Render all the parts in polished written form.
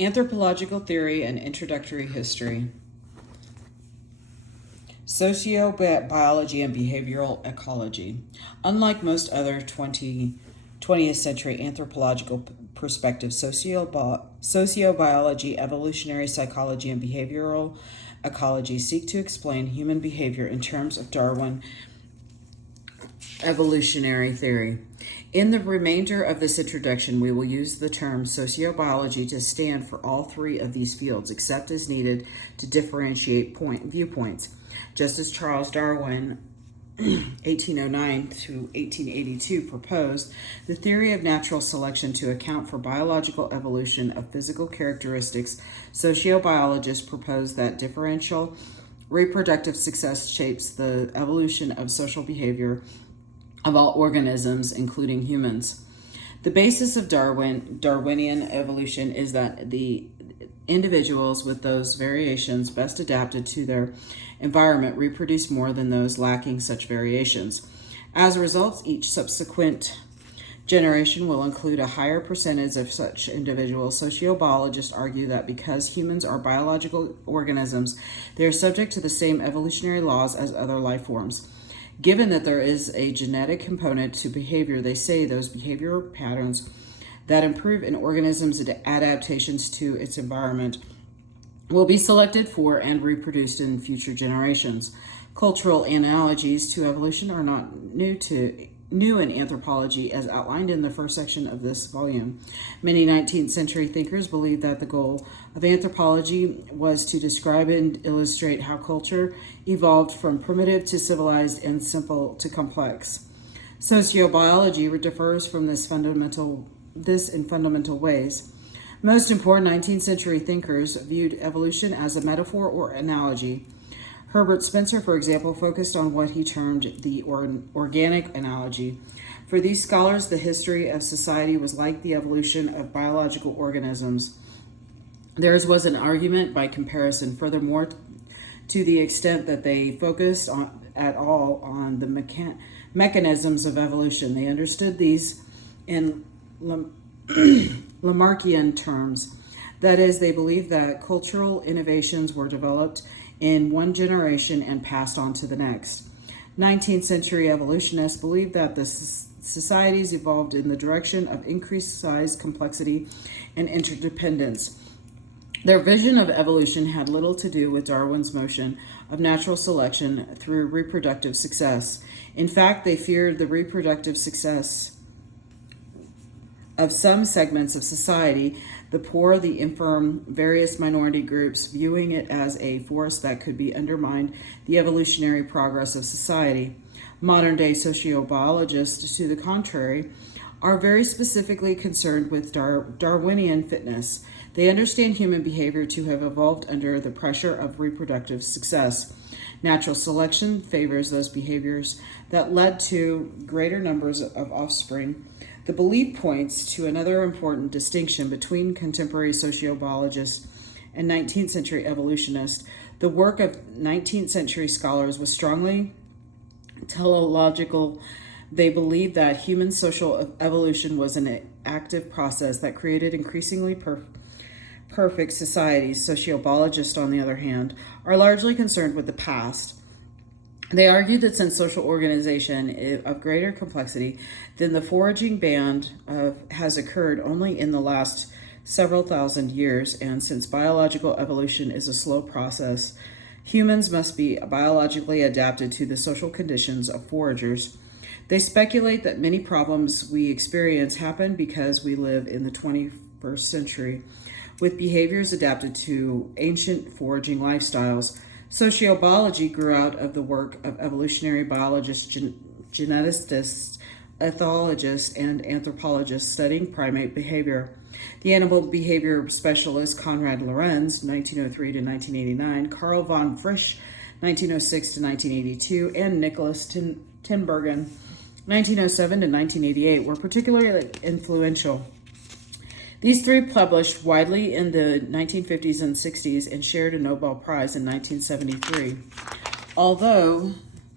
Anthropological Theory and Introductory History. Sociobiology and Behavioral Ecology. Unlike most other 20th century anthropological perspectives, sociobiology, evolutionary psychology, and behavioral ecology seek to explain human behavior in terms of Darwin evolutionary theory. In the remainder of this introduction, we will use the term sociobiology to stand for all three of these fields, except as needed to differentiate viewpoints. Just as Charles Darwin, 1809 to 1882, proposed the theory of natural selection to account for biological evolution of physical characteristics, sociobiologists propose that differential reproductive success shapes the evolution of social behavior of all organisms, including humans. The basis of Darwinian evolution is that the individuals with those variations best adapted to their environment reproduce more than those lacking such variations. As a result, each subsequent generation will include a higher percentage of such individuals. Sociobiologists argue that because humans are biological organisms, they are subject to the same evolutionary laws as other life forms. Given that there is a genetic component to behavior, they say those behavioral patterns that improve an organism's adaptations to its environment will be selected for and reproduced in future generations. Cultural analogies to evolution are not new in anthropology, as outlined in the first section of this volume. Many 19th century thinkers believed that the goal of anthropology was to describe and illustrate how culture evolved from primitive to civilized and simple to complex. Sociobiology differs from this in fundamental ways. Most important 19th century thinkers viewed evolution as a metaphor or analogy. Herbert Spencer, for example, focused on what he termed the organic analogy. For these scholars, the history of society was like the evolution of biological organisms. Theirs was an argument by comparison. Furthermore, to the extent that they focused at all on the mechanisms of evolution, they understood these in Lamarckian terms. That is, they believed that cultural innovations were developed in one generation and passed on to the next. 19th century evolutionists believed that the societies evolved in the direction of increased size, complexity, and interdependence. Their vision of evolution had little to do with Darwin's notion of natural selection through reproductive success. In fact, they feared the reproductive success of some segments of society, the poor, the infirm, various minority groups, viewing it as a force that could be undermined the evolutionary progress of society. Modern-day sociobiologists, to the contrary, are very specifically concerned with Darwinian fitness. They understand human behavior to have evolved under the pressure of reproductive success. Natural selection favors those behaviors that led to greater numbers of offspring. The belief points to another important distinction between contemporary sociobiologists and 19th century evolutionists. The work of 19th century scholars was strongly teleological. They believed that human social evolution was an active process that created increasingly perfect societies. Sociobiologists, on the other hand, are largely concerned with the past. They argued that since social organization is of greater complexity than the foraging band has occurred only in the last several thousand years, and since biological evolution is a slow process, humans must be biologically adapted to the social conditions of foragers. They speculate that many problems we experience happen because we live in the 21st century, with behaviors adapted to ancient foraging lifestyles. Sociobiology grew out of the work of evolutionary biologists, geneticists, ethologists, and anthropologists studying primate behavior. The animal behavior specialist Konrad Lorenz, 1903 to 1989, Karl von Frisch, 1906 to 1982, and Nicholas Tinbergen, 1907 to 1988, were particularly influential. These three published widely in the 1950s and 60s and shared a Nobel Prize in 1973. Although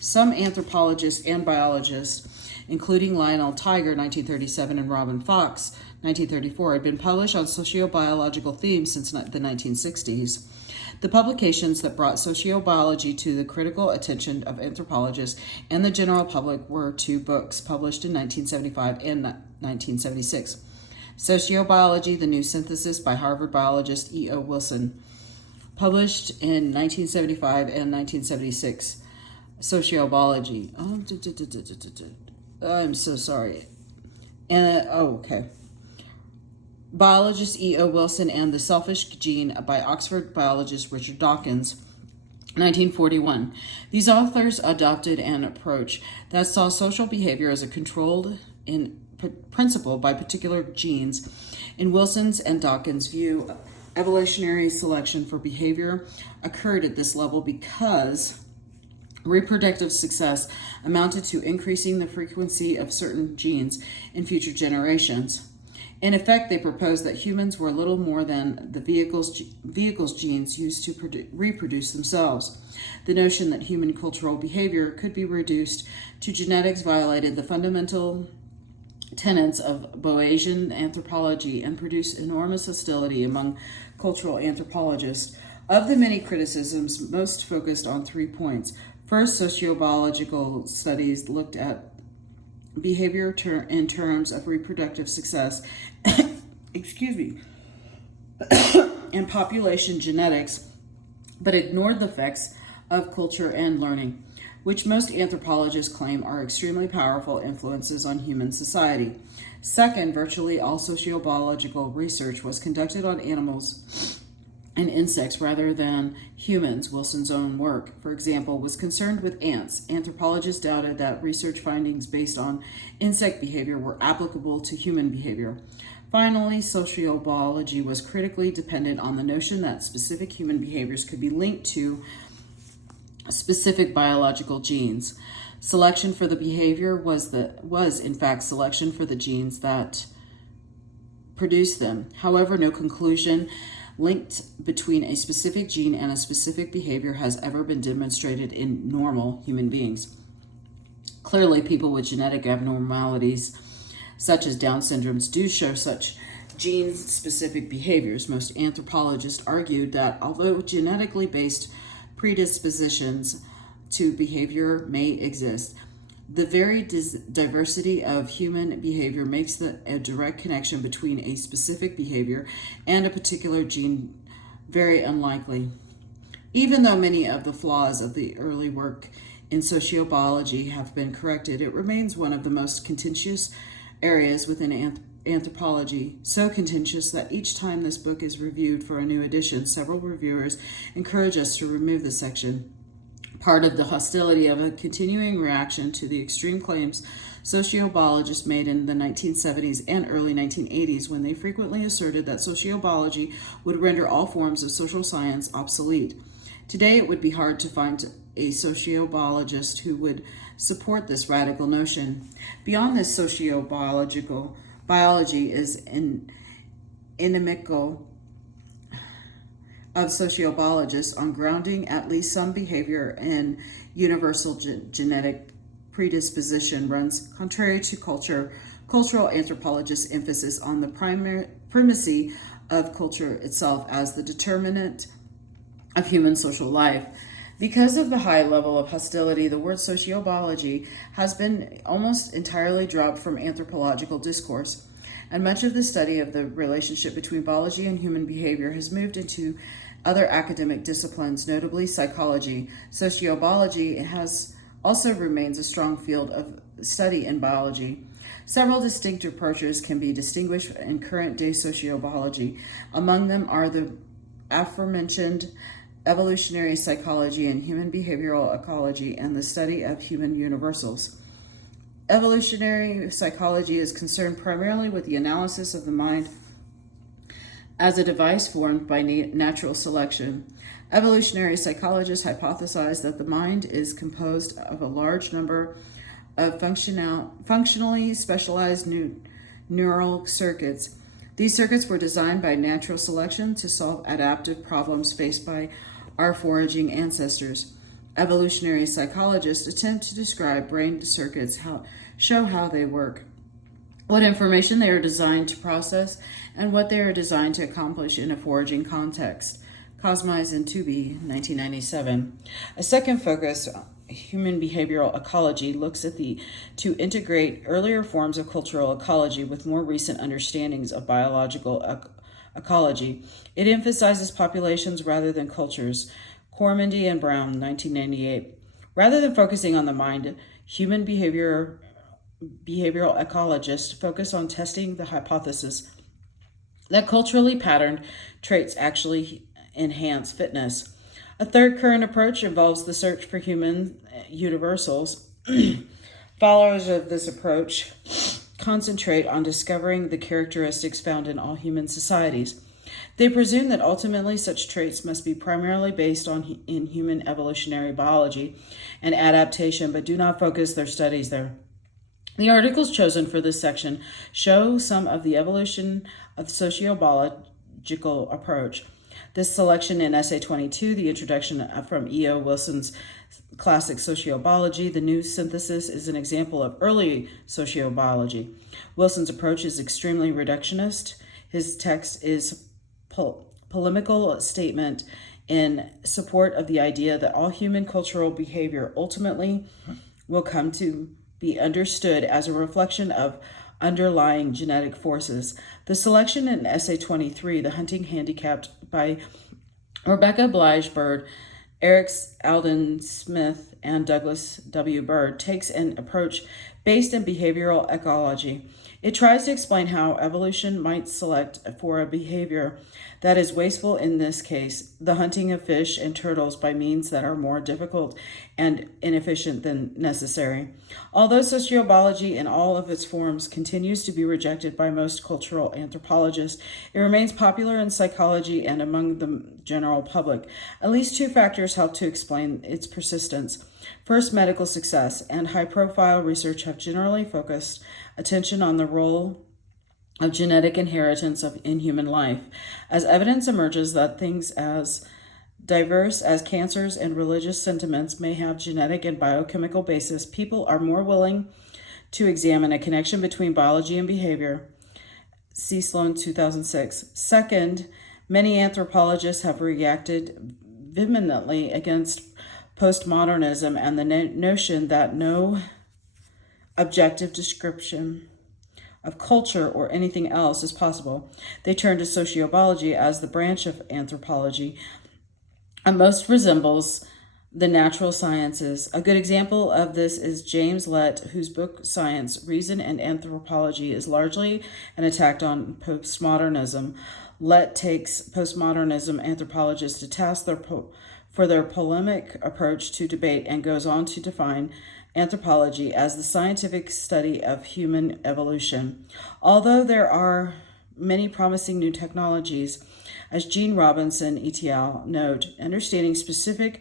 some anthropologists and biologists, including Lionel Tiger, 1937, and Robin Fox, 1934, had been published on sociobiological themes since the 1960s. The publications that brought sociobiology to the critical attention of anthropologists and the general public were two books published in 1975 and 1976. Sociobiology, The New Synthesis by Harvard biologist E.O. Wilson, published in 1975 and 1976. Sociobiology. I'm so sorry. Okay. Biologist E.O. Wilson and The Selfish Gene by Oxford biologist Richard Dawkins, 1941. These authors adopted an approach that saw social behavior as a controlled in principle by particular genes. In Wilson's and Dawkins' view, evolutionary selection for behavior occurred at this level because reproductive success amounted to increasing the frequency of certain genes in future generations. In effect, they proposed that humans were little more than the vehicles genes used to reproduce themselves. The notion that human cultural behavior could be reduced to genetics violated the fundamental tenets of Bayesian anthropology and produced enormous hostility among cultural anthropologists. Of the many criticisms, most focused on 3 points. First, sociobiological studies looked at behavior in terms of reproductive success and population genetics, but ignored the effects of culture and learning, which most anthropologists claim are extremely powerful influences on human society. Second, virtually all sociobiological research was conducted on animals and insects rather than humans. Wilson's own work, for example, was concerned with ants. Anthropologists doubted that research findings based on insect behavior were applicable to human behavior. Finally, sociobiology was critically dependent on the notion that specific human behaviors could be linked to specific biological genes. Selection for the behavior was in fact selection for the genes that produced them. However, no conclusion linked between a specific gene and a specific behavior has ever been demonstrated in normal human beings. Clearly, people with genetic abnormalities, such as Down syndromes, do show such gene-specific behaviors. Most anthropologists argued that although genetically based predispositions to behavior may exist, the very diversity of human behavior makes a direct connection between a specific behavior and a particular gene very unlikely. Even though many of the flaws of the early work in sociobiology have been corrected, it remains one of the most contentious areas within anthropology, so contentious that each time this book is reviewed for a new edition, several reviewers encourage us to remove this section. Part of the hostility of a continuing reaction to the extreme claims sociobiologists made in the 1970s and early 1980s when they frequently asserted that sociobiology would render all forms of social science obsolete. Today, it would be hard to find a sociobiologist who would support this radical notion. Beyond this, sociobiological biology is inimical of sociobiologists on grounding at least some behavior in universal genetic predisposition runs contrary to cultural anthropologists' emphasis on the primacy of culture itself as the determinant of human social life. Because of the high level of hostility, the word sociobiology has been almost entirely dropped from anthropological discourse, and much of the study of the relationship between biology and human behavior has moved into other academic disciplines, notably psychology. Sociobiology also remains a strong field of study in biology. Several distinct approaches can be distinguished in current-day sociobiology. Among them are the aforementioned evolutionary psychology and human behavioral ecology and the study of human universals. Evolutionary psychology is concerned primarily with the analysis of the mind as a device formed by natural selection. Evolutionary psychologists hypothesize that the mind is composed of a large number of functionally specialized neural circuits. These circuits were designed by natural selection to solve adaptive problems faced by our foraging ancestors. Evolutionary psychologists attempt to describe brain circuits, show how they work. what information they are designed to process, and what they are designed to accomplish in a foraging context. Cosmize and Tooby, 1997. A second focus, human behavioral ecology, looks at to integrate earlier forms of cultural ecology with more recent understandings of biological ecology. It emphasizes populations rather than cultures. Cormindy and Brown, 1998. Rather than focusing on the mind, human behavioral ecologists focus on testing the hypothesis that culturally patterned traits actually enhance fitness. A third current approach involves the search for human universals. Followers of this approach concentrate on discovering the characteristics found in all human societies. They presume that ultimately such traits must be primarily based in human evolutionary biology and adaptation, but do not focus their studies there. The articles chosen for this section show some of the evolution of the sociobiological approach. This selection in Essay 22, the introduction from E.O. Wilson's classic Sociobiology, the new synthesis, is an example of early sociobiology. Wilson's approach is extremely reductionist. His text is polemical statement in support of the idea that all human cultural behavior ultimately will come to be understood as a reflection of underlying genetic forces. The selection in Essay 23, The Hunting Handicapped, by Rebecca Blige Bird, Eric Alden Smith, and Douglas W. Bird, takes an approach based in behavioral ecology. It tries to explain how evolution might select for a behavior that is wasteful, in this case, the hunting of fish and turtles by means that are more difficult and inefficient than necessary. Although sociobiology in all of its forms continues to be rejected by most cultural anthropologists, it remains popular in psychology and among the general public. At least two factors help to explain its persistence. First, medical success and high-profile research have generally focused attention on the role of genetic inheritance in human life. As evidence emerges that things as diverse as cancers and religious sentiments may have genetic and biochemical basis, people are more willing to examine a connection between biology and behavior. C. Sloan, 2006. Second, many anthropologists have reacted vehemently against postmodernism and the notion that no objective description of culture or anything else is possible. They turn to sociobiology as the branch of anthropology and most resembles the natural sciences. A good example of this is James Lett, whose book Science, Reason, and Anthropology is largely an attack on postmodernism. Lett takes postmodernism anthropologists to task for their polemic approach to debate and goes on to define anthropology as the scientific study of human evolution. Although there are many promising new technologies, as Gene Robinson et al. Note, understanding specific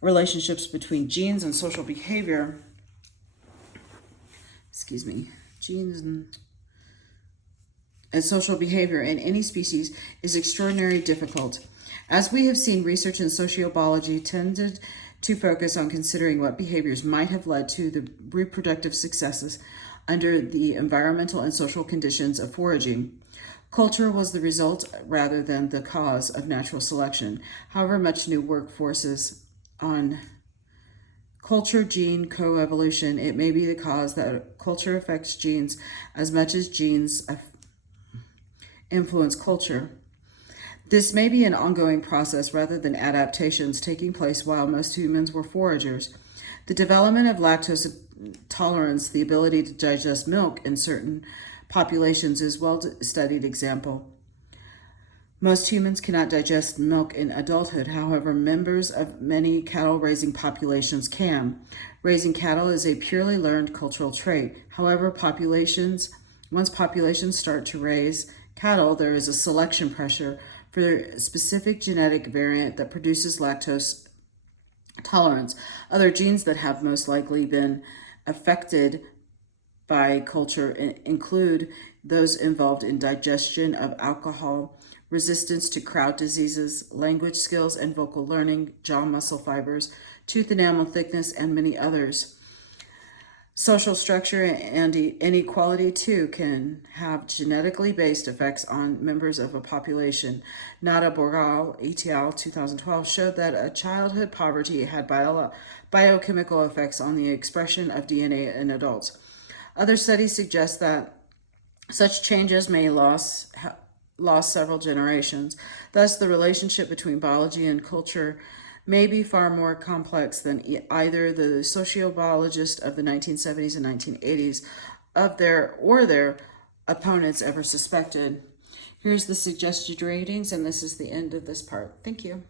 relationships between genes and social behavior, genes and social behavior in any species is extraordinarily difficult. As we have seen, research in sociobiology tended to focus on considering what behaviors might have led to the reproductive successes under the environmental and social conditions of foraging. Culture was the result rather than the cause of natural selection. However, much new work forces on culture-gene coevolution. It may be the cause that culture affects genes as much as genes influence culture. This may be an ongoing process rather than adaptations taking place while most humans were foragers. The development of lactose tolerance, the ability to digest milk in certain populations, is a well-studied example. Most humans cannot digest milk in adulthood. However, members of many cattle-raising populations can. Raising cattle is a purely learned cultural trait. However, once populations start to raise cattle, there is a selection pressure for a specific genetic variant that produces lactose tolerance. Other genes that have most likely been affected by culture include those involved in digestion of alcohol, resistance to crowd diseases, language skills and vocal learning, jaw muscle fibers, tooth enamel thickness, and many others. Social structure and inequality, too, can have genetically based effects on members of a population. Nada Borgal, et al., 2012, showed that childhood poverty had biochemical effects on the expression of DNA in adults. Other studies suggest that such changes may last several generations. Thus, the relationship between biology and culture may be far more complex than either the sociobiologists of the 1970s and 1980s or their opponents ever suspected. Here's the suggested ratings, and this is the end of this part. Thank you.